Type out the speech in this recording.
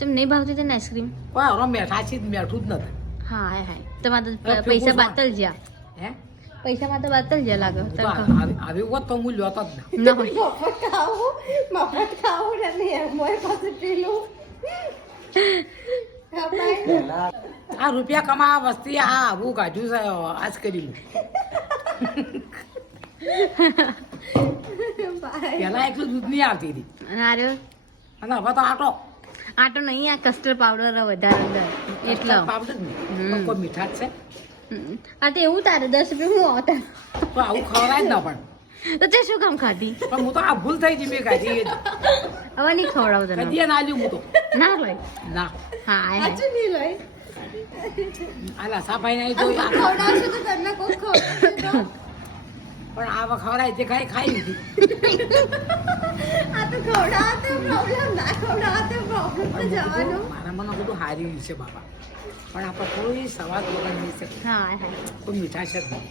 ચમ નહીં ભાવતી તને આઈસ્ક્રીમ? પણ હવે મેઠાશી જ મેઠું જ નથી. હા હાય હાય તમારે તો ભેગું પૈસા થવાનું. બાતલ જ્યાં હે પૈસામાં તો બાતલ જ્યાં લાગે તો તને કહું. આવી હોત તો હું લેતો જ ના. ના હોય મફત ખાવું ને મોય પાસે પેલું આ રૂપિયા કમાવા વસ્તી આ આવું કાઢ્યું છે આજ કરી પેલા એટલું દૂધ નહીં આવતી હતી ના રહ્યો અને હવે તો આટો આટો નહીં આ કસ્ટર્ડ પાવડર વધારે અંદર એટલે પાવડર ને કોઈ મીઠાશ છે આ તો એવું તારે 10 રૂપિયા હું આવતા તો આવું ખવડાય જ ના પણ તો તે શું કામ ખાધી? પણ હું તો આ ભૂલ થઈ ગઈ મેં કાઢી હવે નહીં ખવડાવું તને કદી ના લ્યું હું તો ના લઈ ના હા હાય હાય. સાચું નહીં લઈ આલા સાફાઈ નહીં જોઈ આ ખવડાવશો તો તને કોઈ ખવડાવશે તો પણ આ ખવડાય તે ખાઈ લીધી આ તો ખવડાવતો પ્રોબ્લેમ ના ખવડાવતો પ્રોબ્લેમ તો જવાનો મારા મને બધું હારી છે બાબા પણ આપણે કોઈ સવાદ વગર નહીં છે હા હાય હાય. કોઈ મીઠાશ જ નહીં